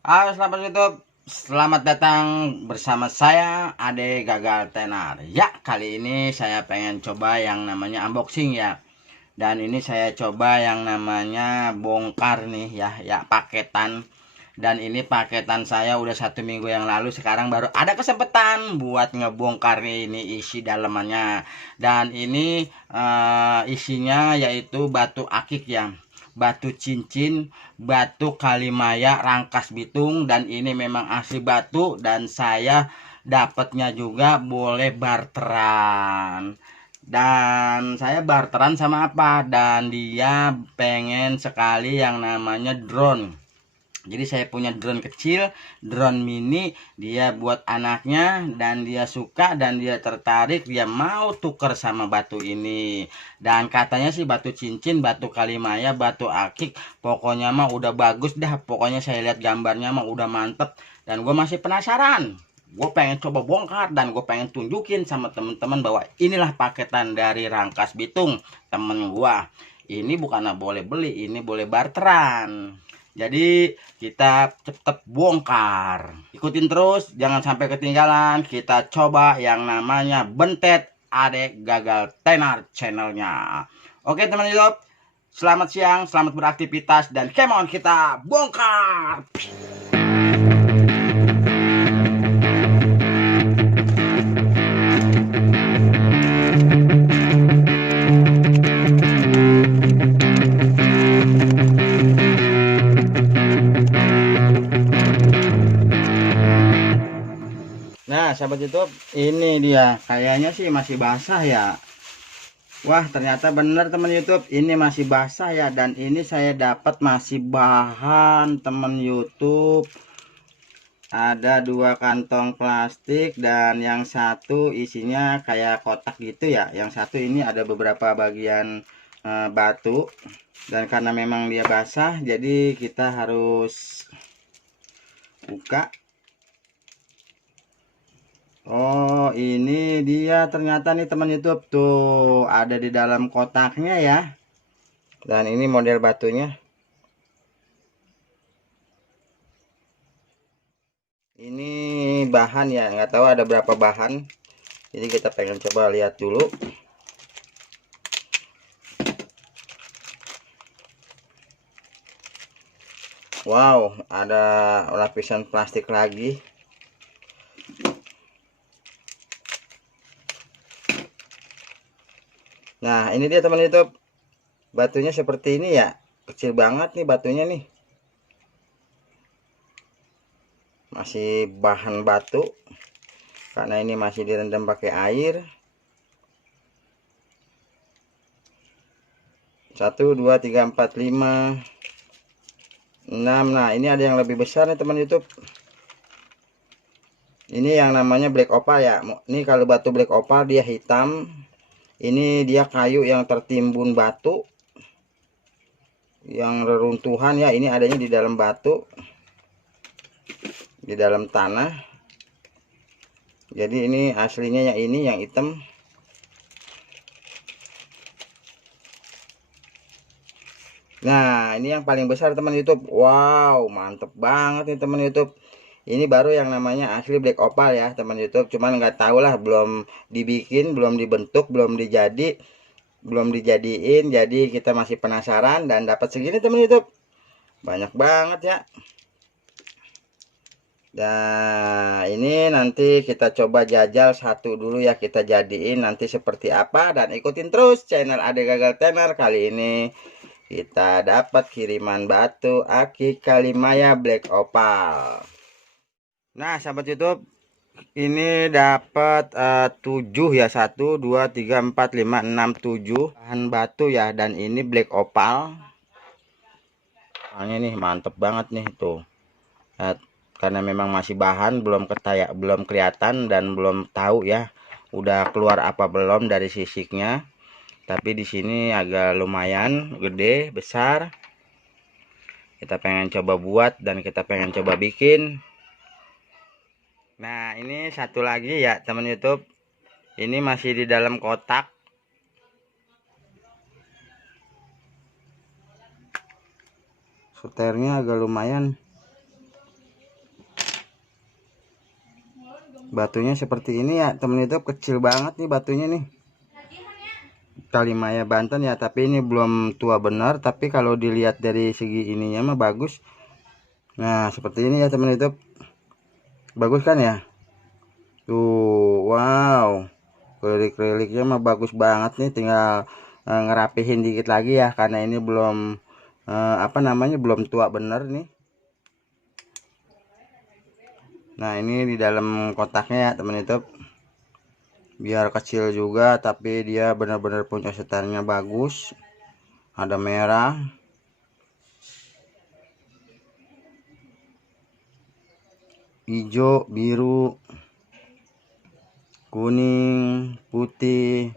Halo, selamat YouTube. Selamat datang bersama saya Ade Gagal Tenar. Ya, kali ini saya pengen coba yang namanya unboxing ya. Dan ini saya coba yang namanya bongkar nih ya paketan. Dan ini paketan saya udah 1 minggu yang lalu, sekarang baru ada kesempatan buat ngebongkar ini isi dalamannya. Dan ini isinya yaitu batu akik ya, batu cincin, batu kalimaya, rangkas bitung. Dan ini memang asli batu, dan saya dapatnya juga boleh barteran. Dan saya barteran sama apa, dan dia pengen sekali yang namanya drone. Jadi saya punya drone kecil, drone mini, dia buat anaknya, dan dia suka dan dia tertarik, dia mau tuker sama batu ini. Dan katanya sih batu cincin, batu kalimaya, batu akik, pokoknya mah udah bagus dah. Pokoknya saya lihat gambarnya mah udah mantep, dan gue masih penasaran. Gue pengen coba bongkar, dan gue pengen tunjukin sama temen-temen bahwa inilah paketan dari Rangkas Bitung temen gue. Ini bukanlah boleh beli, ini boleh barteran. Jadi kita tetap bongkar. Ikutin terus, jangan sampai ketinggalan. Kita coba yang namanya Bentet Ade Gagal Tenar channelnya. Oke teman YouTube, selamat siang, selamat beraktivitas, dan come on kita bongkar. Nah sahabat YouTube, ini dia, kayaknya sih masih basah ya. Wah, ternyata benar teman YouTube, ini masih basah ya. Dan ini saya dapat masih bahan teman YouTube. Ada 2 kantong plastik, dan yang satu isinya kayak kotak gitu ya. Yang satu ini ada beberapa bagian batu. Dan karena memang dia basah, jadi kita harus buka. Oh, ini dia ternyata nih teman YouTube, tuh ada di dalam kotaknya ya. Dan ini model batunya. Ini bahan ya, nggak tahu ada berapa bahan. Jadi kita pengen coba lihat dulu. Wow, ada lapisan plastik lagi. Nah, ini dia teman YouTube. Batunya seperti ini ya. Kecil banget nih batunya nih. Masih bahan batu. Karena ini masih direndam pakai air. 1, 2, 3, 4, 5, 6. Nah, ini ada yang lebih besar nih teman YouTube. Ini yang namanya black opal ya. Ini kalau batu black opal dia hitam. Ini dia kayu yang tertimbun batu, yang reruntuhan ya. Ini adanya di dalam batu, di dalam tanah. Jadi ini aslinya yang ini yang hitam. Nah, ini yang paling besar teman YouTube. Wow, mantep banget nih teman YouTube. Ini baru yang namanya asli black opal ya teman YouTube. Cuman nggak tahu lah, belum dibikin, belum dibentuk, belum dijadiin. Jadi kita masih penasaran, dan dapat segini teman YouTube. Banyak banget ya. Nah, ini nanti kita coba jajal satu dulu ya, kita jadiin nanti seperti apa. Dan ikutin terus channel Ade Gagal Tenar. Kali ini kita dapat kiriman batu akik kalimaya black opal. Nah sahabat YouTube, ini dapat 7 ya, 1, 2, 3, 4, 5, 6, 7 bahan batu ya. Dan ini black opal. Ini nih mantep banget nih tuh. Nah, karena memang masih bahan, belum kelihatan, dan belum tahu ya udah keluar apa belum dari sisiknya. Tapi di sini agak lumayan gede, besar. Kita pengen coba buat, dan kita pengen coba bikin. Nah, ini satu lagi ya teman YouTube. Ini masih di dalam kotak. Suternya agak lumayan. Batunya seperti ini ya teman YouTube, kecil banget nih batunya nih. Kalimaya Banten ya, tapi ini belum tua benar, tapi kalau dilihat dari segi ininya mah bagus. Nah seperti ini ya teman YouTube, bagus kan ya. Tuh, wow, kelilik-keliliknya mah bagus banget nih. Tinggal ngerapihin dikit lagi ya, karena ini belum apa namanya, belum tua bener nih. Nah ini di dalam kotaknya ya teman YouTube, biar kecil juga tapi dia benar-benar punya setarnya bagus. Ada merah, hijau, biru, kuning, putih.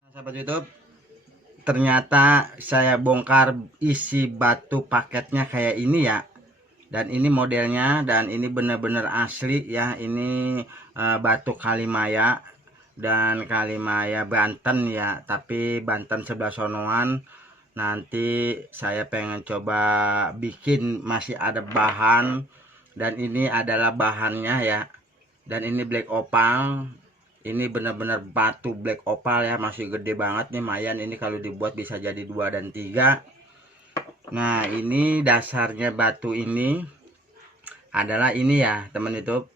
Nah, sahabat YouTube, ternyata saya bongkar isi batu paketnya kayak ini ya. Dan ini modelnya, dan ini benar-benar asli ya. Ini batu Kalimaya, dan Kalimaya Banten ya, tapi Banten sebelah sonoan. Nanti saya pengen coba bikin, masih ada bahan, dan ini adalah bahannya ya. Dan ini black opal, ini benar-benar batu black opal ya, masih gede banget nih, lumayan ini kalau dibuat bisa jadi 2 dan 3. Nah ini dasarnya batu ini adalah ini ya teman YouTube,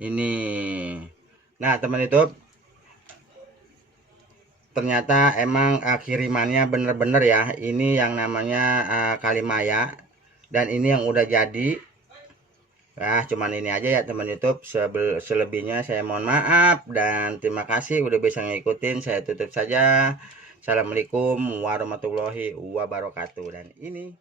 ini. Nah teman YouTube, ternyata emang kirimannya bener-bener ya, ini yang namanya Kalimaya, dan ini yang udah jadi. Nah cuman ini aja ya teman YouTube, selebihnya saya mohon maaf, dan terima kasih udah bisa ngikutin. Saya tutup saja. Assalamualaikum warahmatullahi wabarakatuh. Dan ini